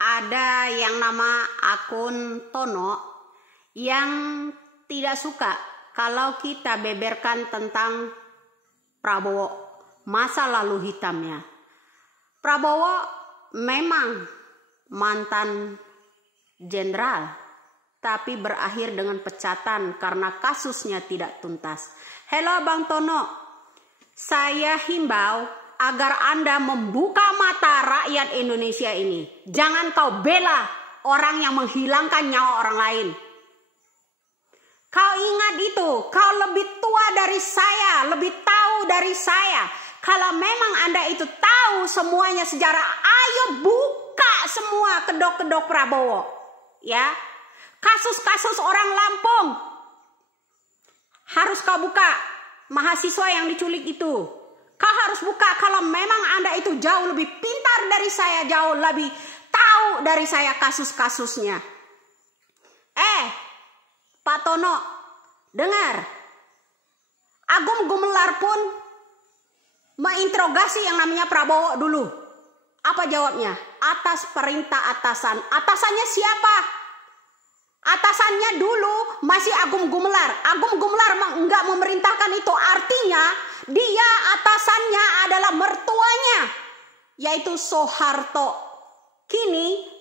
ada yang nama akun Tono yang tidak suka kalau kita beberkan tentang Prabowo, masa lalu hitamnya. Prabowo memang mantan jenderal, tapi berakhir dengan pecatan karena kasusnya tidak tuntas. Halo Bang Tono, saya himbau agar Anda membuka mata rakyat Indonesia ini. Jangan kau bela orang yang menghilangkan nyawa orang lain. Kau ingat itu, kau lebih tua dari saya, lebih tahu dari saya. Kalau memang Anda itu tahu semuanya sejarah, ayo buka semua kedok-kedok Prabowo. Ya, kasus-kasus orang Lampung harus kau buka. Mahasiswa yang diculik itu, kau harus buka. Kalau memang Anda itu jauh lebih pintar dari saya, jauh lebih tahu dari saya kasus-kasusnya. Pak Tono, dengar. Agung Gumelar pun menginterogasi yang namanya Prabowo dulu. Apa jawabnya? Atas perintah atasan. Atasannya siapa? Atasannya dulu masih Agung Gumelar. Agung Gumelar enggak memerintahkan itu. Artinya dia atasannya adalah mertuanya, yaitu Soeharto. Kini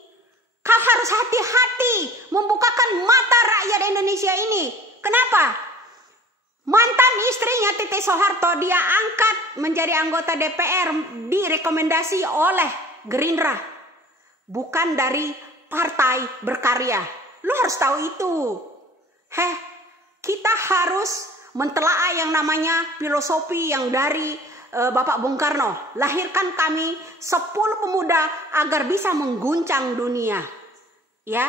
kau harus hati-hati membukakan mata rakyat Indonesia ini. Kenapa? Mantan istrinya Titi Soeharto dia angkat menjadi anggota DPR direkomendasi oleh Gerindra, bukan dari Partai Berkarya. Lu harus tahu itu. Kita harus mentelaah yang namanya filosofi yang dari Bapak Bung Karno. Lahirkan kami 10 pemuda agar bisa mengguncang dunia. Ya,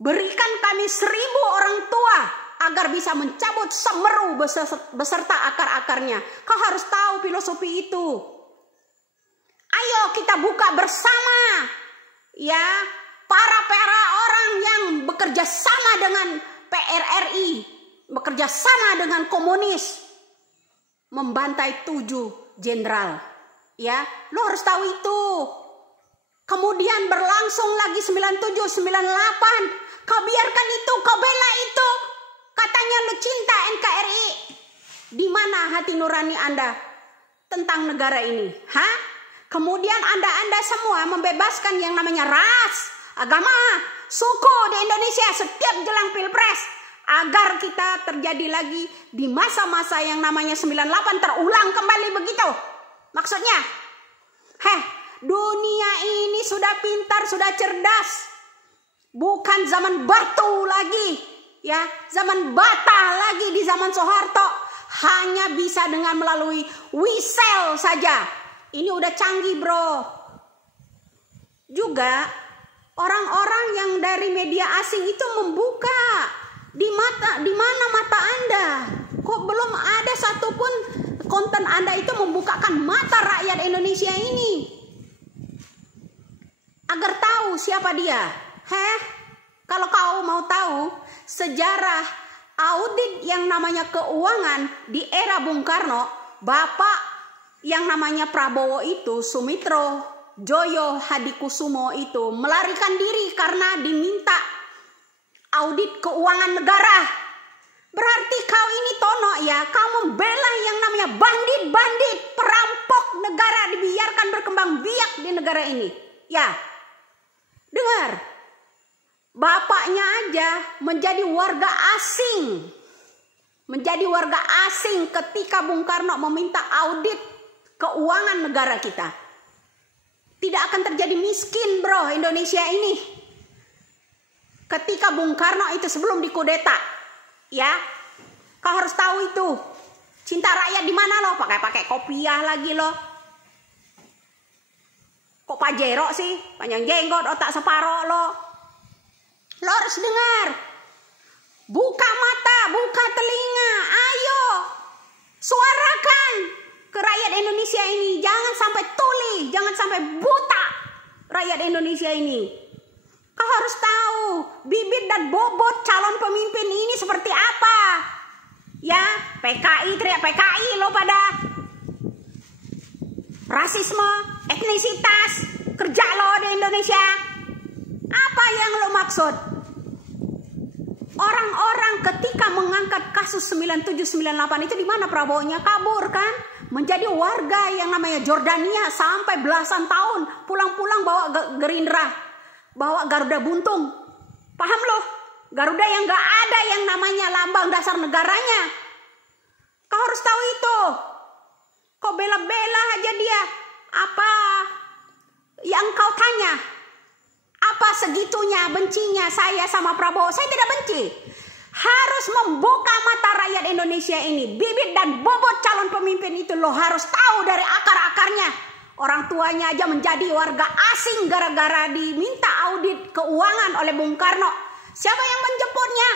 berikan kami 1000 orang tua agar bisa mencabut Semeru beserta akar-akarnya. Kau harus tahu filosofi itu. Ayo kita buka bersama. Ya, para orang yang bekerja sama dengan PRRI, bekerja sama dengan komunis, membantai 7 jenderal. Ya, lo harus tahu itu. Kemudian berlangsung lagi 97, 98. Kau biarkan itu, kau bela itu. Katanya lu cinta NKRI. Di mana hati nurani Anda tentang negara ini? Kemudian Anda semua membebaskan yang namanya ras, agama, suku di Indonesia setiap jelang Pilpres. Agar kita terjadi lagi di masa-masa yang namanya 98 terulang kembali begitu. Maksudnya, dunia ini sudah pintar, sudah cerdas. Bukan zaman batu lagi. Ya, zaman bata lagi di zaman Soeharto. Hanya bisa dengan melalui whistle saja. Ini udah canggih, bro. Juga orang-orang yang dari media asing itu membuka di mana mata Anda. Kok belum ada satupun konten Anda itu membukakan mata rakyat Indonesia ini agar tahu siapa dia. Kalau kau mau tahu sejarah audit yang namanya keuangan di era Bung Karno, Bapak yang namanya Prabowo itu, Sumitro Joyo Hadikusumo itu melarikan diri karena diminta audit keuangan negara. Berarti kau ini Tono ya, kau membela yang namanya bandit-bandit, perampok negara dibiarkan berkembang biak di negara ini. Ya, dengar. Bapaknya aja menjadi warga asing. Menjadi warga asing ketika Bung Karno meminta audit keuangan negara kita. Tidak akan terjadi miskin, bro, Indonesia ini. Ketika Bung Karno itu sebelum dikudeta. Ya, kau harus tahu itu. Cinta rakyat di mana lo? Pakai kopiah lagi lo. Kok Pajero sih? Panjang jenggot, otak separoh lo. Lo harus dengar. Buka mata, buka telinga. Ayo. Suarakan ke rakyat Indonesia ini. Jangan sampai tuli, jangan sampai buta rakyat Indonesia ini. Kau harus tahu bibit dan bobot calon pemimpin ini seperti apa. Ya, PKI, teriak PKI lo pada. Rasisme, etnisitas, kerja lo di Indonesia. maksud? Orang-orang ketika mengangkat kasus 9798 itu di mana Prabowo-nya? Kabur kan? Menjadi warga yang namanya Jordania sampai belasan tahun. Pulang-pulang bawa Gerindra, bawa Garuda Buntung. Paham loh? Garuda yang gak ada yang namanya lambang dasar negaranya. Kau harus tahu itu. Kau bela-bela aja dia. Apa yang kau tanya? Apa segitunya bencinya saya sama Prabowo? Saya tidak benci. Harus membuka mata rakyat Indonesia ini. Bibit dan bobot calon pemimpin itu lo harus tahu dari akar-akarnya. Orang tuanya aja menjadi warga asing gara-gara diminta audit keuangan oleh Bung Karno. Siapa yang menjemputnya?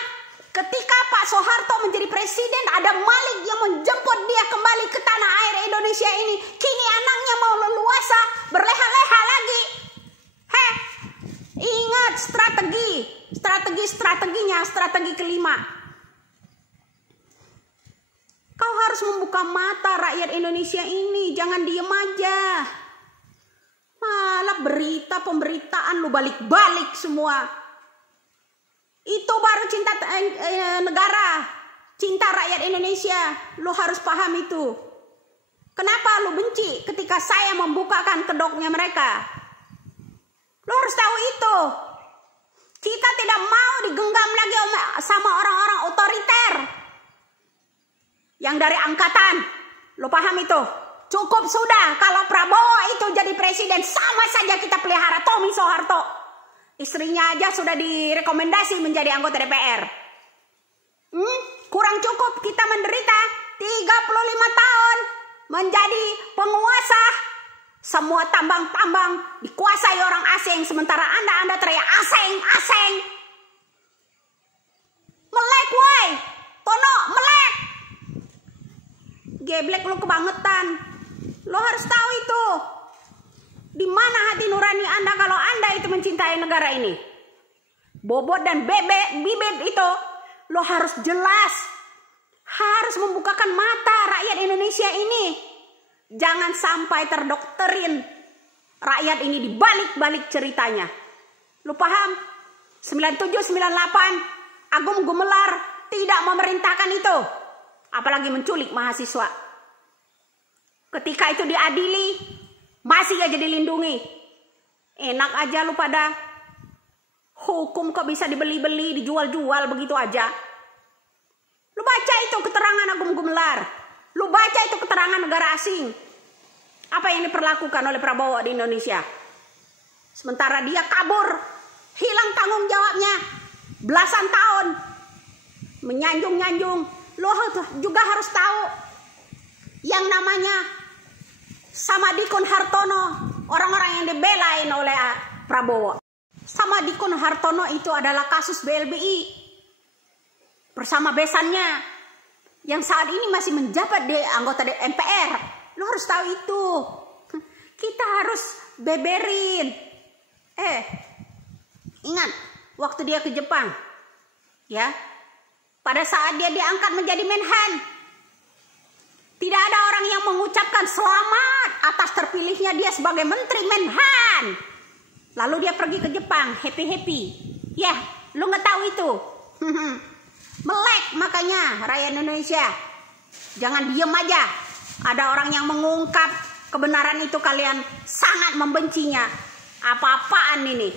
Ketika Pak Soeharto menjadi presiden, ada Malik yang menjemput dia kembali ke tanah air Indonesia ini. Kini anaknya mau leluasa, berleha-leha lagi. Ingat strategi kelima. Kau harus membuka mata rakyat Indonesia ini, jangan diem aja. Malah pemberitaan lu balik-balik semua. Itu baru cinta negara, cinta rakyat Indonesia. Lu harus paham itu. Kenapa lu benci ketika saya membukakan kedoknya mereka? Lo harus tahu itu. Kita tidak mau digenggam lagi sama orang-orang otoriter yang dari angkatan. Lo paham itu? Cukup sudah kalau Prabowo itu jadi presiden, sama saja kita pelihara Tommy Soeharto. Istrinya aja sudah direkomendasi menjadi anggota DPR. Kurang cukup kita menderita 35 tahun menjadi penguasa. Semua tambang-tambang dikuasai orang asing, sementara Anda teriak asing. Melek woi, Tono melek. Geblek lu kebangetan. Lo harus tahu itu. Di mana hati nurani Anda kalau Anda itu mencintai negara ini? Bobot dan bibit itu lo harus jelas. Harus membukakan mata rakyat Indonesia ini. Jangan sampai terdokterin rakyat ini dibalik-balik ceritanya. Lu paham? 9798 Agung Gumelar tidak memerintahkan itu. Apalagi menculik mahasiswa. Ketika itu diadili, masih aja dilindungi. Enak aja lu pada. Hukum kok bisa dibeli-beli, dijual-jual begitu aja. Lu baca itu keterangan Agung Gumelar. Lu baca itu keterangan negara asing. Apa yang diperlakukan oleh Prabowo di Indonesia. Sementara dia kabur. Hilang tanggung jawabnya. Belasan tahun. Menyanjung-nyanjung. Lu juga harus tahu. Yang namanya Samadikun Hartono. Orang-orang yang dibelain oleh Prabowo. Samadikun Hartono itu adalah kasus BLBI. Bersama besannya. Yang saat ini masih menjabat di anggota MPR. Lo harus tahu itu. Kita harus beberin. Ingat waktu dia ke Jepang, ya, pada saat dia diangkat menjadi Menhan, tidak ada orang yang mengucapkan selamat atas terpilihnya dia sebagai Menteri Menhan. Lalu dia pergi ke Jepang, happy. Ya, lo nggak tahu itu. Melek makanya rakyat Indonesia. Jangan diem aja. Ada orang yang mengungkap kebenaran itu kalian sangat membencinya. Apa-apaan ini?